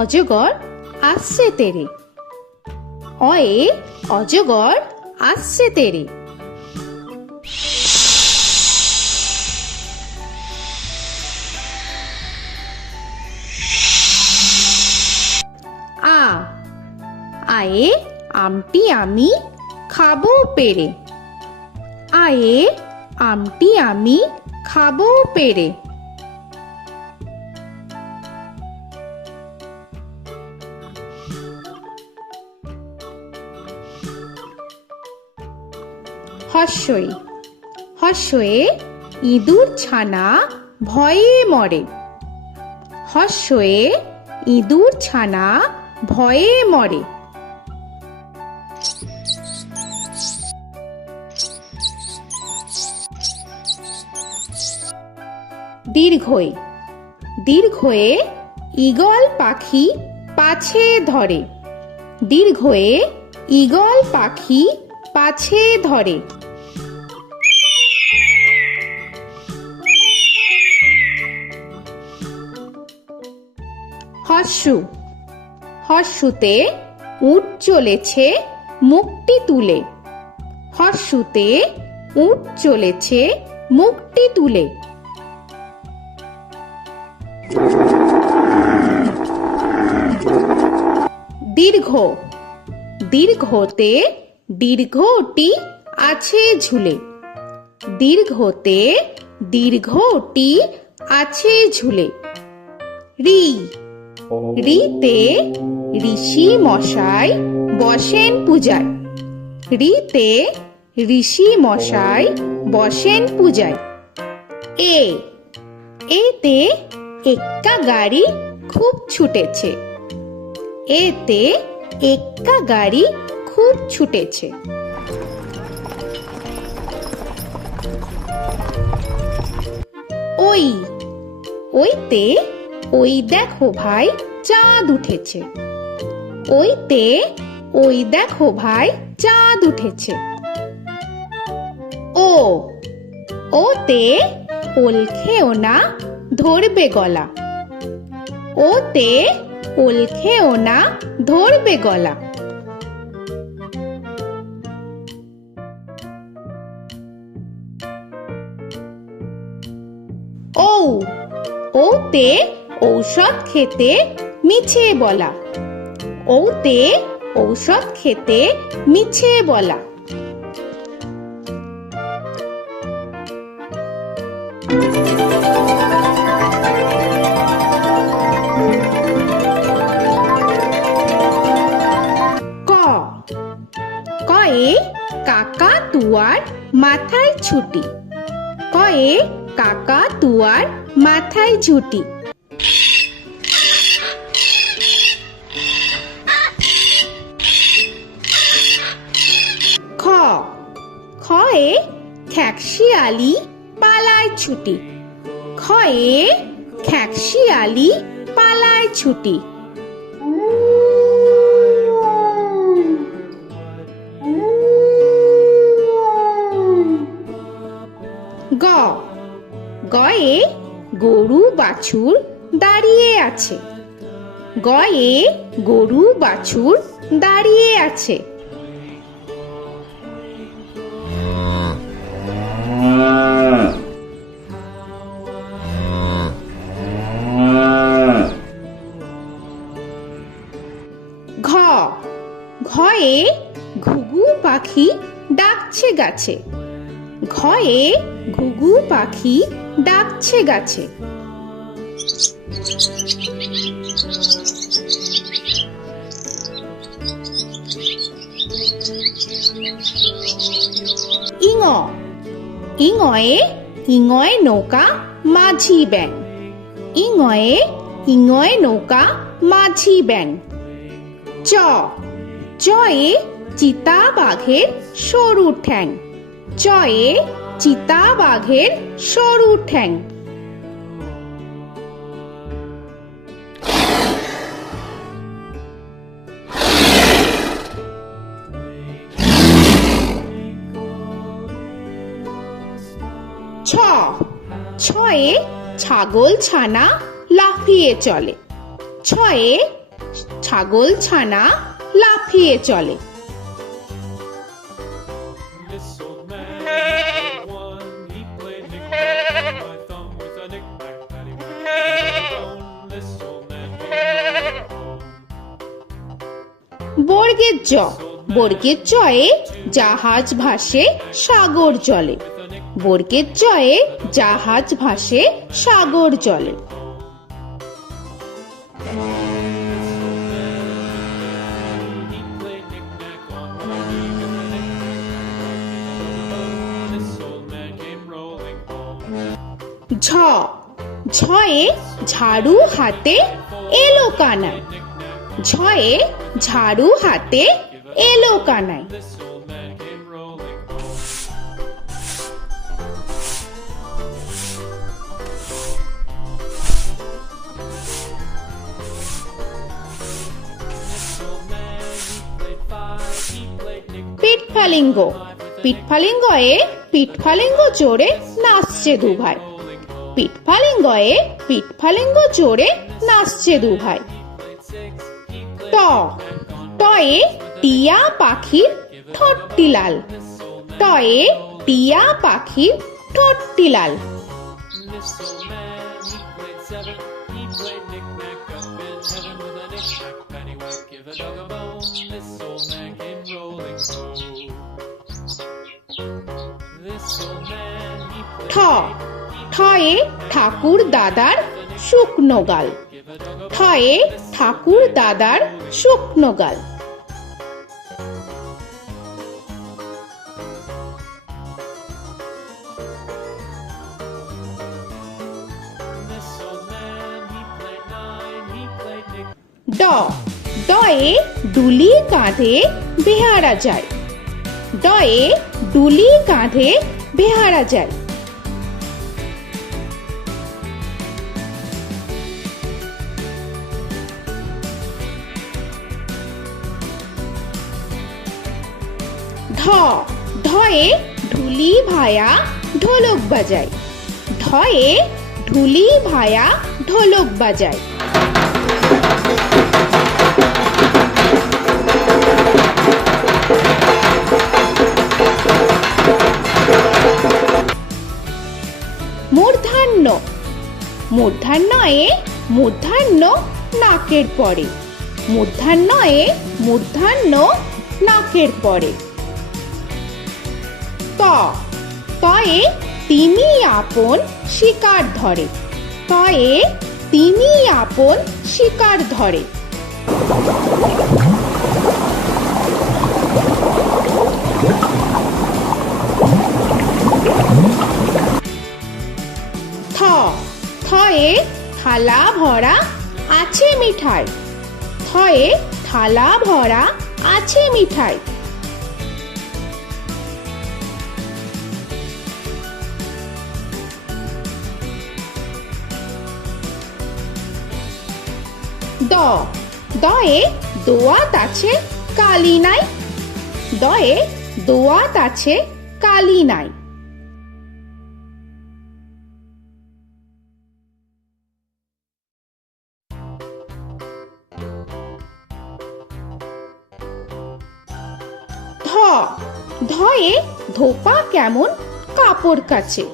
অজগর আসছে তেরে। অয়ে অজগর আসছে তেরে। আ আয়ে আমটি আমি খাবো পেরে। আয়ে আমটি আমি খাবো পেরে। হর্ষই হর্ষয়ে ইঁদুর ছানা ভয়ে মরে। হর্ষয়ে ইঁদুর ছানা ভয়ে মরে। দীর্ঘই দীর্ঘয়ে ঈগল পাখি পাছে ধরে। দীর্ঘয়ে ঈগল পাখি পাছে ধরে। হর্ষু হর্ষুতে উট চলেছে মুখটি তুলে। হর্ষুতে উট চলেছে মুখটি তুলে। দীর্ঘ দীর্ঘতে দীর্ঘটি আছে ঝুলে। দীর্ঘতে দীর্ঘটি আছে ঝুলে। রি রিতে ঋষি মশাই বসেন পূজায়। রিতে ঋষি মশাই বসেন পূজায়। এ এতে এক্কা গাড়ি খুব ছুটেছে। এতে এক্কা গাড়ি খুব ছুটেছে। ওই ওইতে ওই দেখো ভাই চাঁদ উঠেছে। ওইতে ওই দেখো ভাই চাঁদ উঠেছে। ও ওতে ওল খেও না ধরবে গলা। ওতে ওল খেও না ধরবে গলা। ও ওতে ঔষধ খেতে মিছে বলা। ওতে ঔষধ খেতে মিছে বলা। ক কয়ে কাকা তুয়ার মাথায় ছুটি। কয়ে কাকা তুয়ার মাথায় ঝুটি। খ খয়ে খ্যাকশিয়ালি পালায় ছুটি। খয়ে খ্যাকশিয়ালি পালায় ছুটি। গ গয়ে গরু বাছুর দাঁড়িয়ে আছে। গয়ে গরু বাছুর দাঁড়িয়ে আছে। ঘ ঘয়ে ঘুঘু পাখি ডাকছে গাছে। ঘয়ে ঘুঘু পাখি ডাকছে গাছে। ইঙ ইঙয়ে ইঙয়ে নৌকা মাঝি ব্যাং। ইঙয়ে ইঙয়ে নৌকা মাঝি ব্যাং। চ চয়ে চিতা বাঘের সরু ঠ্যাং। চয়ে চিতা বাঘের সরু ঠ্যাং। ছ ছয়ে ছাগল ছানা লাফিয়ে চলে। ছয়ে ছাগল ছানা লাফিয়ে চলে। This old man had one. He played knick-knack on my thumb with a knick-knack, paddywhack, bone. This old man came home. বর্গের জ, বর্গের জয়ে জাহাজ ভাসে সাগর জলে। বর্গের জয়ে জাহাজ ভাসে সাগর জলে। He played knick-knack on my knee with a knick-knack, this old man came rolling home. ঝ, ঝয়ে ঝাড়ু হাতে এলো কানাই। ঝয়ে ঝাড়ু হাতে এলো Kanai. This old man came rolling home. This old man, he played five. He played knick-knack. পিঠফালিঙ্গ, পিঠফালিঙ্গয়ে পিঠফালিঙ্গ জোরে নাচছে দুভাই। পিঠফালিঙ্গয়ে পিঠফালিঙ্গ জোরে নাচছে দুভাই। ট, টয়ে টিয়া পাখির ঠোঁটটি লাল। টয়ে টিয়া পাখির ঠোঁটটি লাল। This old man, he played seven. He played knick-knack up in heaven with a knick-knack, paddywhack, give a dog a bone. This old man came rolling home. This old man, he ঠ, played ঠয়ে ঠাকুর দাদার শুকনো গাল। ঠয়ে ঠাকুর দাদার শুকনো গাল। this old man, he played nine. He played knick. ড, ডয়ে ডুলি কাঁধে বেহারা যায়। ডয়ে ডুলি কাঁধে বেহারা যায়। ঢ, ঢয়ে ঢুলি ভায়া ঢোলক বাজায়। ঢয়ে ঢুলি ভায়া ঢোলক বাজায়। মূর্ধন্য, মূর্ধন্যয়ে মূর্ধন্য নাকের পরে। মূর্ধন্যয়ে মূর্ধন্য নাকের পরে। ত, তয়ে তিমি আপন শিকার ধরে। তয়ে তিমি আপন শিকার ধরে। থ, থয়ে থালা ভরা আছে মিঠাই। থয়ে থালা ভরা আছে মিঠাই। দ, দয়ে দোয়াত আছে কালি নাই। দয়ে দোয়াত আছে কালি নাই। ধ, ধয়ে ধোপা কেমন কাপড় কাছে।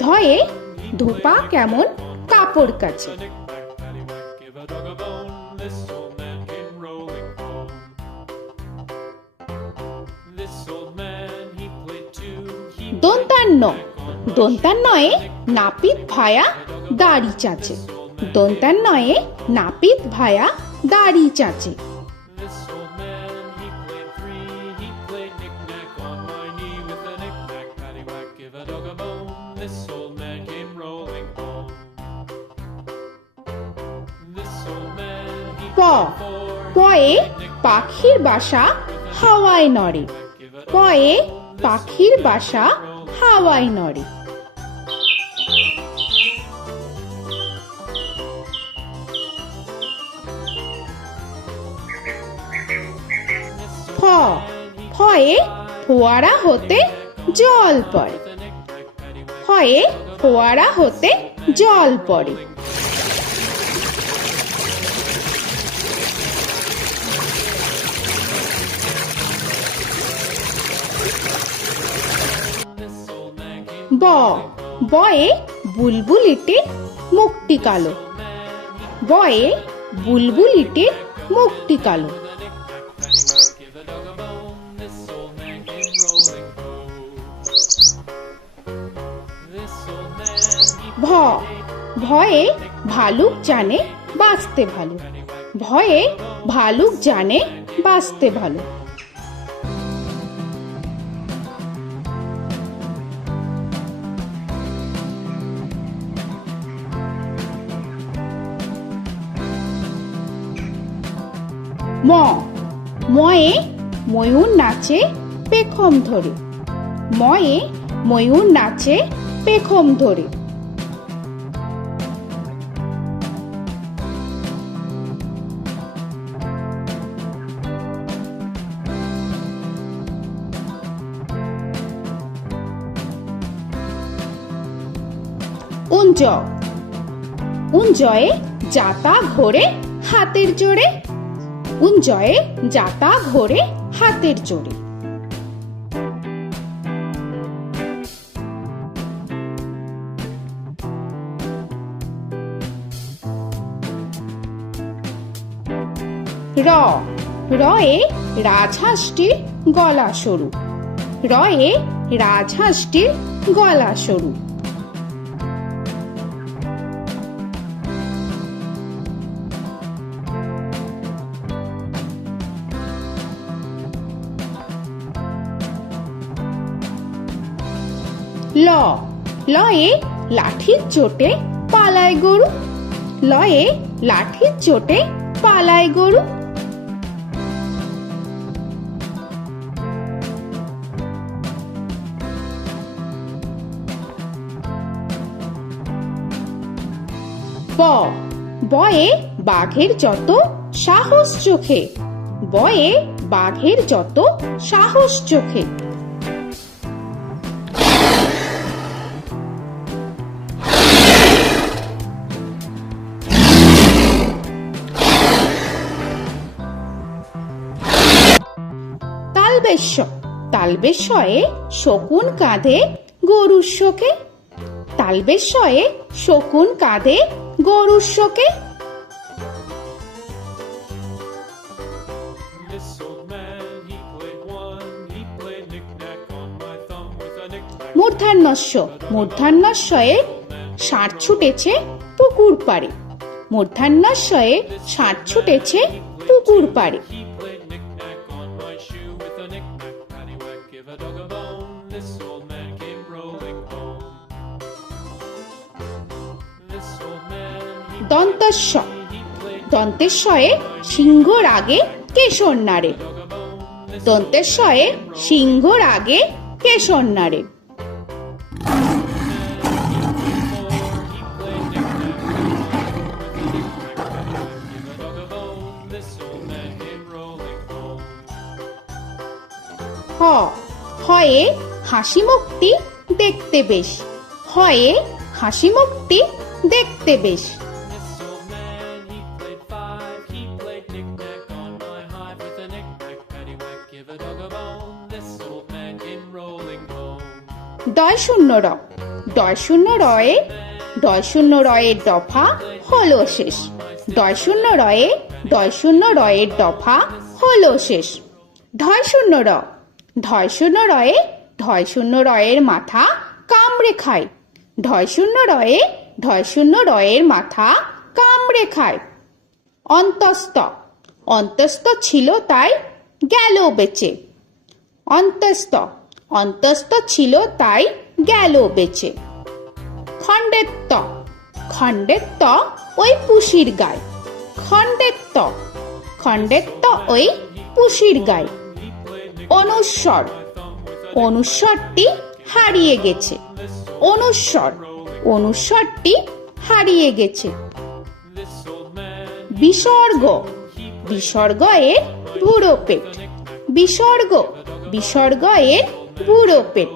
ধয়ে ধোপা কেমন কাপড় কাছে। This old man came rolling home. This old man, he played two. He দন্তান্ন, দন্তান্নয়ে নাপিত ভায়া দাড়ি চাচে। দন্তান্নয়ে নাপিত ভায়া দাড়ি চাচে। This old man, he played three. He played knick-knack on my knee with a knick-knack, paddywhack, give a dog a bone. This old man came rolling home. This old man, he প, played four. পয়ে পাখির বাসা হাওয়ায় নড়ে। পয়ে পাখির বাসা হাওয়ায় নড়ে। ফ, ফয়ে ফোয়ারা হতে জল পড়ে। ফয়ে ফোয়ারা হতে জল পড়ে। ব বয়ে বুলবুলিটির মুখটি কালো। বয়ে বুলবুলিটির মুখটি কালো। Give a dog a bone, this old man came rolling home. This old man, he ভ ভয়ে ভালুক জানে বাঁচতে ভালো। ভয়ে ভালুক জানে বাঁচতে ভালো। ম ময়ে ময়ূর নাচে পেখম ধরে। ময়ে ময়ূর নাচে পেখম ধরে। উঞ্জ উঞ্জয়ে যাতা ঘোরে হাতের জোরে। উঞ্জয়ে যাতা ঘোরে হাতের জোরে। র রয়ে রাজহাঁসটির গলা সরু। রয়ে রাজহাঁসটির গলা সরু। ল লয়ে লাঠির চোটে পালায় গরু। লয়ে লাঠির চোটে পালায় গরু। ব বয়ে বাঘের যত সাহস চোখে। বয়ে বাঘের যত সাহস চোখে। তালবেশ্য তালবেশ্যয়ে শকুন কাঁধে গরুর শোকে। তালবেশ্যয়ে শকুন কাঁধে গরুর শোকে। This old man, he played one, he played knick-knack on my thumb with a knick-knack. মূর্ধন্যস্য মূর্ধন্যস্যয়ে ষাঁড় ছুটেছে পুকুর পাড়ে। মূর্ধন্যস্যয়ে ষাঁড় ছুটেছে পুকুর পাড়ে। He played knick-knack on my shoe with a knick-knack, paddywhack, give a dog a bone. This old man came rolling home. This old man, দন্তস্য he played দন্তেশ্বয়ে সিংহর আগে কেশর নাড়ে। dog a bone. This দন্তেশ্বয়ে সিংহর আগে কেশর নাড়ে। he played knick-knack on my shoe with a knick-knack, paddywhack, give a dog a bone. This old man came rolling home. হ হয়ে হাসি মুখটি দেখতে বেশ। হয়ে হাসি মুখটি দেখতে বেশ। This old man, he played five, he played knick-knack on my hive with a knick-knack, paddywhack, give a dog a bone. This old man came rolling home. ডয় শূন্য র ডয় শূন্য রয়ে ডয় শূন্য রয়ের দফা হলো শেষ। ডয় শূন্য রয়ে ডয় শূন্য রয়ের দফা হলো শেষ। ঢয় শূন্য র ঢয় শূন্য রয়ে ঢয় শূন্য রয়ের মাথা কামড়ে খায়। ঢয় শূন্য রয়ে ঢয় শূন্য রয়ের মাথা কামড়ে খায়। অন্তস্ত অন্তস্ত ছিল তাই গেল বেঁচে। অন্তস্ত অন্তস্ত ছিল তাই গেল বেঁচে। খণ্ডের ত খণ্ডের ত ওই পুষির গায়। খণ্ডের ত খণ্ডের ত ওই পুষির গায়। অনুস্বর অনুস্বরটি হারিয়ে গেছে। অনুস্বর অনুস্বরটি হারিয়ে গেছে। This old man, বিসর্গ বিসর্গ এর বুড়ো পেট। বিসর্গ বিসর্গ এর বুড়ো পেট।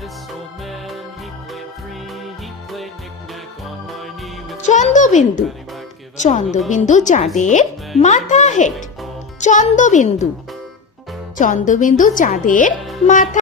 this old man, he played three, he played knick-knack on my knee with Chandrabindu paddywhack, give a Chandrabindu চাঁদের মাথা হেট। চন্দ্রবিন্দু চন্দ্রবিন্দু চাঁদের মাথা